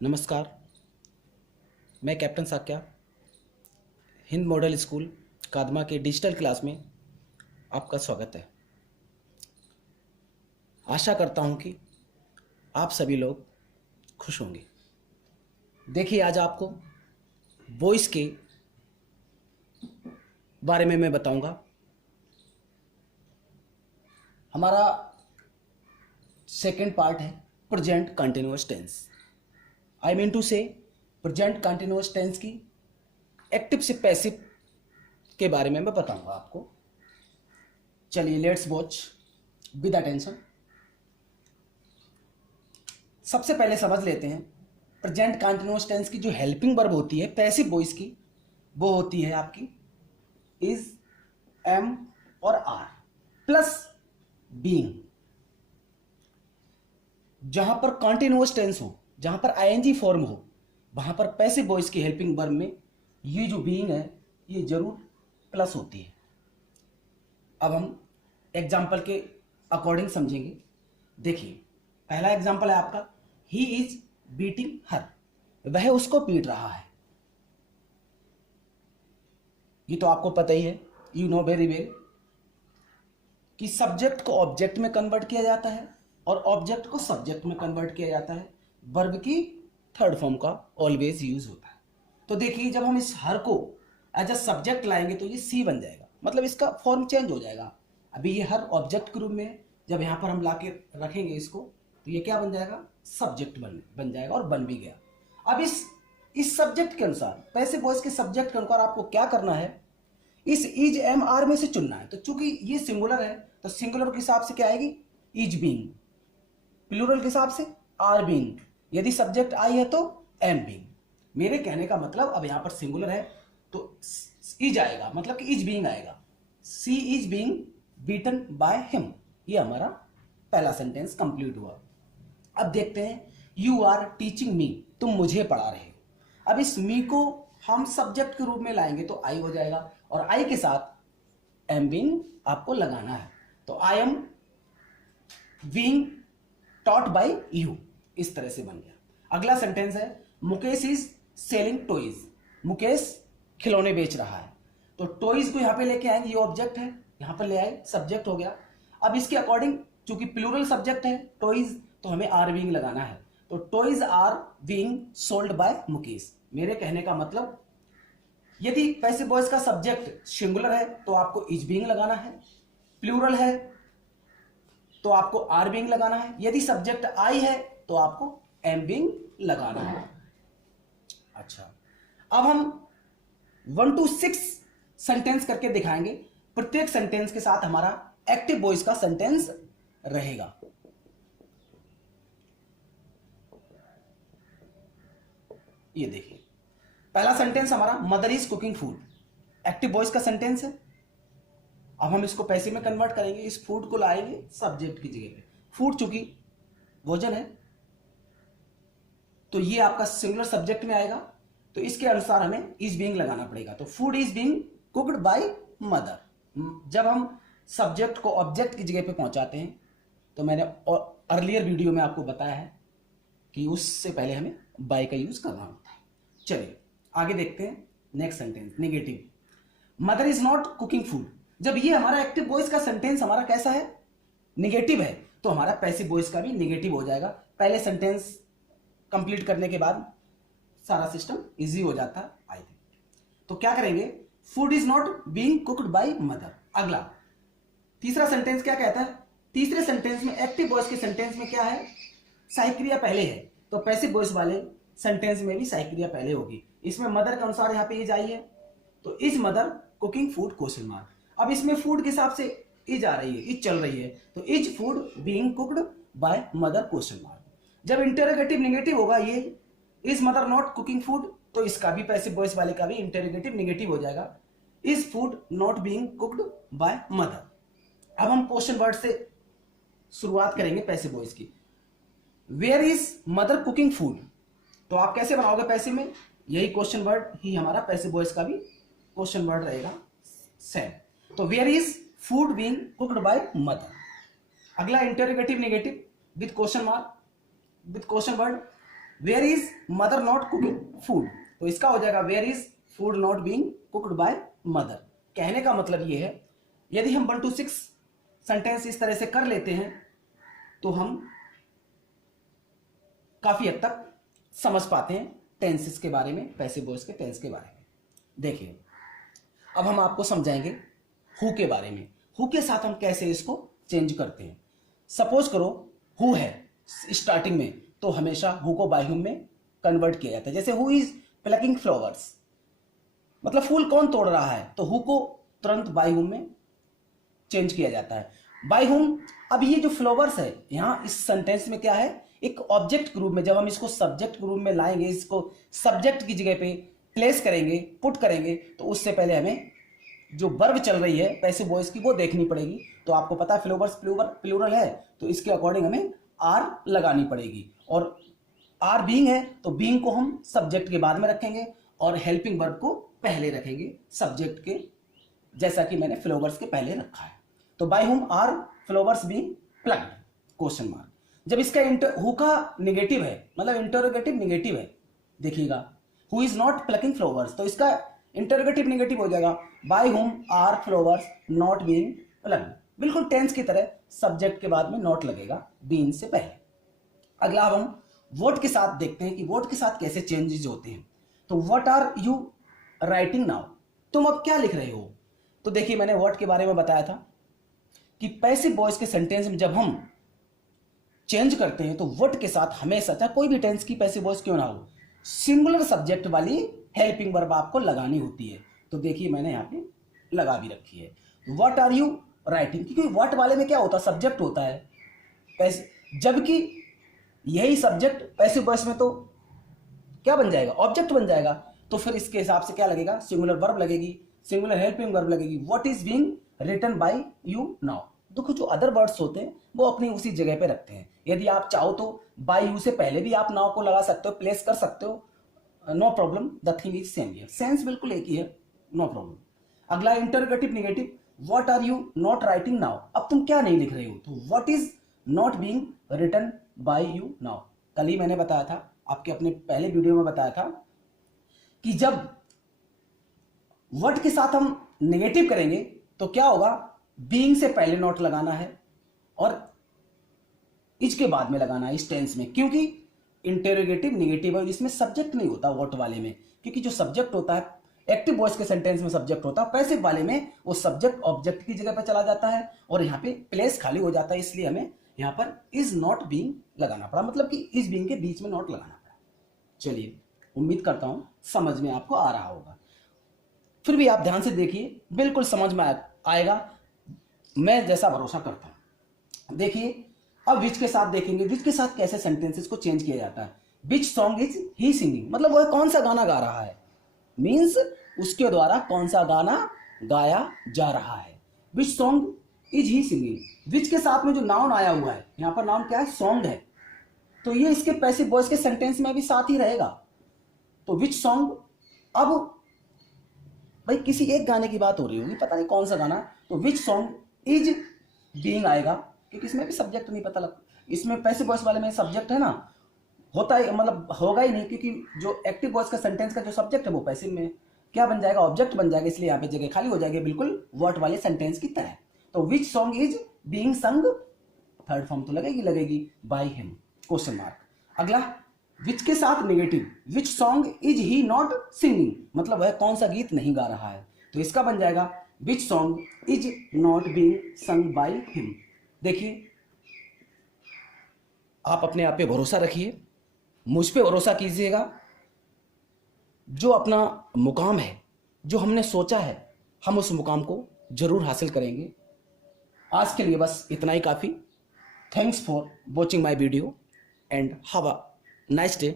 नमस्कार। मैं captain Sakya Hind model school Kadma के डिजिटल क्लास में आपका स्वागत है। आशा करता हूं कि आप सभी लोग खुश होंगे। देखिए, आज आपको वॉइस के बारे में मैं बताऊंगा। हमारा सेकंड पार्ट है present continuous tense. I mean to say present continuous tense की एक्टिव से पैसिव के बारे में मैं बताऊंगा आपको। चलिए, लेट्स वॉच विद अटेंशन। सबसे पहले समझ लेते हैं प्रेजेंट कंटिन्यूअस टेंस की जो हेल्पिंग वर्ब होती है पैसिव वॉइस की, वो होती है आपकी इज, एम और आर प्लस बीइंग। जहां पर कंटिन्यूअस टेंस हो, जहां पर आईएनजी फॉर्म हो, वहां पर पैसिव वॉइस की हेल्पिंग वर्ब में ये जो बीइंग है ये जरूर प्लस होती है। अब हम एग्जाम्पल के अकॉर्डिंग समझेंगे। देखिए, पहला एग्जाम्पल है आपका ही इज बीटिंग हर, वह उसको पीट रहा है। ये तो आपको पता ही है, यू नो वेरी वेल, कि सब्जेक्ट को ऑब्जेक्ट में कन्वर्ट किया जाता है और ऑब्जेक्ट को सब्जेक्ट में कन्वर्ट किया जाता है। वर्ब की थर्ड फॉर्म का ऑलवेज यूज होता है। तो देखिए, जब हम इस हर को एज अ सब्जेक्ट लाएंगे तो ये सी बन जाएगा, मतलब इसका फॉर्म चेंज हो जाएगा। अभी ये हर ऑब्जेक्ट के रूप में है, जब यहाँ पर हम लाके रखेंगे इसको तो ये क्या बन जाएगा, सब्जेक्ट बन जाएगा, और बन भी गया। अब इस सब्जेक्ट के अनुसार, पैसिव वॉइस के सब्जेक्ट के अनुसार आपको क्या करना है, इस इज एम आर में से चुनना है। तो चूंकि ये सिंगुलर है तो सिंगुलर के हिसाब से क्या आएगी, इज बीइंग। प्लूरल के हिसाब से आर बीइंग। यदि सब्जेक्ट आई है तो एम बीइंग। मेरे कहने का मतलब, अब यहां पर सिंगुलर है तो इज आएगा, मतलब कि इज बीइंग आएगा। She is being beaten by him. ये हमारा पहला सेंटेंस कंप्लीट हुआ। अब देखते हैं यू आर टीचिंग मी, तुम मुझे पढ़ा रहे हो। अब इस मी को हम सब्जेक्ट के रूप में लाएंगे तो आई हो जाएगा, और आई के साथ एम बीइंग आपको लगाना है। तो I am being taught by you, इस तरह से बन गया। अगला सेंटेंस है Mukesh is selling toys, Mukesh खिलौने बेच रहा है। तो टॉयज को यहां पे लेके आएंगे, ये ऑब्जेक्ट है, यहां पर ले आए, सब्जेक्ट हो गया। अब इसके अकॉर्डिंग चूंकि प्लूरल सब्जेक्ट है टॉयज, तो हमें आर बीइंग लगाना है। तो toys are being sold by Mukesh. मेरे कहने का मतलब, यदि पैसिव वॉइस का सब्जेक्ट सिंगुलर है तो आपको इज बीइंग लगाना है, प्लूरल है तो आपको आर बीइंग लगाना है, यदि सब्जेक्ट आई है तो आपको एम बीइंग लगाना है। अच्छा, अब हम 1 to 6 सेंटेंस करके दिखाएंगे। प्रत्येक सेंटेंस के साथ हमारा एक्टिव वॉइस का सेंटेंस रहेगा। ये देखिए, पहला सेंटेंस हमारा mother is cooking food, active voice का सेंटेंस है। अब हम इसको पैसिव में कन्वर्ट करेंगे, इस फूड को लाएंगे सब्जेक्ट की जगह पे। फूड चूंकि भोजन है तो ये आपका सिंगुलर सब्जेक्ट में आएगा, तो इसके अनुसार हमें इज बीइंग लगाना पड़ेगा। तो food is being cooked by mother. जब हम सब्जेक्ट को ऑब्जेक्ट की जगह पे पहुंचाते हैं, तो मैंने अर्लियर वीडियो में आपको बताया है कि उससे पहले हमें बाय का यूज करना होता है। चलिए आगे देखते हैं। Next sentence negative, mother is not cooking food. जब ये हमारा एक्टिव वॉइस का सेंटेंस हमारा कैसा है, निगेटिव है, तो हमारा पैसिव वॉइस का भी निगेटिव हो जाएगा। पहले सेंटेंस कंप्लीट करने के बाद सारा सिस्टम इजी हो जाता है, आई थिंक। तो क्या करेंगे, food is not being cooked by mother. अगला तीसरा सेंटेंस क्या कहता है, तीसरे सेंटेंस में, एक्टिव वॉइस के सेंटेंस में क्या है, सहायक क्रिया पहले है, तो पैसिव वॉइस वाले सेंटेंस में भी सहायक क्रिया पहले होगी। इसमें मदर के अनुसार यहाँ पे इज आई है, तो is mother cooking food question mark. अब इसमें फूड के हिसाब से इज आ रही है, इज चल रही है, तो is food being cooked by mother question mark. जब इंटरोगेटिव नेगेटिव होगा, ये is mother not cooking food, तो इसका भी पैसिव वॉइस वाले का भी इंटरोगेटिव नेगेटिव हो जाएगा, is food not being cooked by mother. अब हम क्वेश्चन वर्ड से शुरुआत करेंगे पैसिव वॉइस की। Where is mother cooking food, तो आप कैसे बनाओगे पैसिव में, यही क्वेश्चन वर्ड ही हमारा पैसिव वॉइस का भी क्वेश्चन वर्ड रहेगा सेम। तो where is food being cooked by mother. अगला interrogative negative with question mark, with question word, where is mother not cooking food, तो इसका हो जाएगा where is food not being cooked by mother. कहने का मतलब ये है, यदि हम 1 to 6 सेंटेंस इस तरह से कर लेते हैं तो हम काफी हद तक समझ पाते हैं टेंसेस के बारे में, पैसिव वॉइस के टेंस के बारे में। देखिए अब हम आपको समझाएंगे हु के बारे में। हु के साथ हम कैसे इसको चेंज करते हैं। सपोज करो हु है स्टार्टिंग में, तो हमेशा हु को बाय हुम में कन्वर्ट किया जाता है। जैसे हु इज प्लकिंग फ्लावर्स, मतलब फूल कौन तोड़ रहा है, तो हु को तुरंत बाय हुम में चेंज किया जाता है। बाय हुम, अब ये जो फ्लावर्स है यहां इस सेंटेंस में क्या है, एक ऑब्जेक्ट ग्रुप में, जब हम इसको सब्जेक्ट ग्रुप में लाएंगे, इसको सब्जेक्ट की जगह पे प्लेस करेंगे, पुट करेंगे, तो उससे पहले हमें जो वर्ब चल रही है पैसिव वॉइस की वो देखनी पड़ेगी। तो आपको पता है फ्लावर्स प्लूरल है, तो इसके अकॉर्डिंग हमें आर लगानी पड़ेगी। और आर बीइंग है तो बीइंग को हम सब्जेक्ट के बाद में रखेंगे और हेल्पिंग वर्ब को पहले रखेंगे सब्जेक्ट के, जैसा कि मैंने फ्लावर्स के पहले रखा है। तो by whom are flowers being plucked, question mark. जब इसका हु का निगेटिव है, मतलब इंटरोगेटिव निगेटिव है, देखिएगा who is not plucking flowers, तो इसका इंटरोगेटिव निगेटिव हो जाएगा by whom are flowers not being plucked. बिल्कुल टेंस की तरह सब्जेक्ट के बाद में नॉट लगेगा बीइंग से पहले। अगला अब हम व्हाट के साथ देखते हैं कि व्हाट के साथ कैसे चेंजेस होते हैं। तो what are you writing now, तुम अब क्या लिख रहे हो। तो देखिए मैंने व्हाट के बारे में बताया था कि पैसिव वॉइस के सेंटेंस में जब हम चेंज करते हैं तो व्हाट के साथ हमेशा, चाहे कोई भी टेंस की पैसिव वॉइस क्यों ना हो, सिंगुलर सब्जेक्ट वाली हेल्पिंग वर्ब आपको लगानी होती है। तो देखिए मैंने यहाँ पे लगा भी रखी है, व्हाट आर यू राइटिंग, क्योंकि व्हाट वाले में क्या होता है, सब्जेक्ट होता है, जबकि यही सब्जेक्ट पैसिव वॉइस में तो क्या बन जाएगा, ऑब्जेक्ट बन जाएगा। तो फिर इसके हिसाब से क्या लगेगा, सिंगुलर वर्ब लगेगी, सिंगुलर हेल्पिंग वर्ब लगेगी। What is being written by you now, देखो जो अदर वर्ड्स होते हैं वो अपनी उसी जगह पे रखते हैं। यदि आप चाहो तो बाय यू से पहले भी आप नाउ को लगा सकते हो, प्लेस कर सकते हो, no problem, the thing is same here, sense बिल्कुल एक ही है, नो प्रॉब्लम। अगला interrogative negative, what are you not writing now, अब तुम क्या नहीं लिख रहे हो, तो what is not being written by you now. कल ही मैंने बताया था, आपके अपने पहले वीडियो में बताया था कि जब व्हाट के साथ हम नेगेटिव करेंगे तो क्या होगा, बीइंग से पहले नॉट लगाना है और इज के बाद में लगाना है इस टेंस में, क्योंकि इंटरोगेटिव निगेटिव है, इसमें सब्जेक्ट नहीं होता व्हाट वाले में, क्योंकि जो सब्जेक्ट होता है एक्टिव वॉइस के सेंटेंस में सब्जेक्ट होता है, पैसिव वाले में वो सब्जेक्ट ऑब्जेक्ट की जगह पर चला जाता है और यहाँ पे प्लेस खाली हो जाता है, इसलिए हमें यहाँ पर इज नॉट बीइंग लगाना पड़ा, मतलब कि इज बीइंग के बीच में नॉट लगाना पड़ा। चलिए उम्मीद करता हूं समझ में आपको आ रहा होगा, फिर भी आप ध्यान से देखिए, बिल्कुल समझ में आएगा, मैं जैसा भरोसा करता हूं। देखिए अब विच के साथ देखेंगे, विच के साथ कैसे सेंटेंसेस को चेंज किया जाता है। Which song is he singing, मतलब वह कौन सा गाना गा रहा है, मीन्स उसके द्वारा कौन सा गाना गाया जा रहा है। Which song is he singing, which के साथ में जो नाउन आया हुआ है, यहाँ पर नाउन क्या है, सॉन्ग है, तो ये इसके पैसिव वॉइस के सेंटेंस में भी साथ ही रहेगा। तो विच सॉन्ग, अब भाई किसी एक गाने की बात हो रही होगी, पता नहीं कौन सा गाना, तो विच सॉन्ग इज बीइंग आएगा, क्योंकि इसमें भी सब्जेक्ट नहीं पता लगता, इसमें पैसिव वॉइस वाले में सब्जेक्ट है ना, होता है मतलब होगा ही नहीं, क्योंकि जो एक्टिव वॉइस का सेंटेंस का जो सब्जेक्ट है वो पैसिव में क्या बन जाएगा, ऑब्जेक्ट बन जाएगा, इसलिए यहाँ पे जगह खाली हो जाएगी, बिल्कुल वर्ड वाले सेंटेंस की तरह। तो विच सॉन्ग इज बीइंग संग, थर्ड फॉर्म तो लगेगी बाय हिम, क्वेश्चन मार्क। अगला विच के साथ negative, which song is he not singing, मतलब वह कौन सा गीत नहीं गा रहा है, तो इसका बन जाएगा विच song is not being sung by him. देखिए आप अपने आप पे भरोसा रखिए, मुझ पे भरोसा कीजिएगा, जो अपना मुकाम है, जो हमने सोचा है, हम उस मुकाम को जरूर हासिल करेंगे। आज के लिए बस इतना ही काफ़ी। Thanks for watching my video and have a nice day.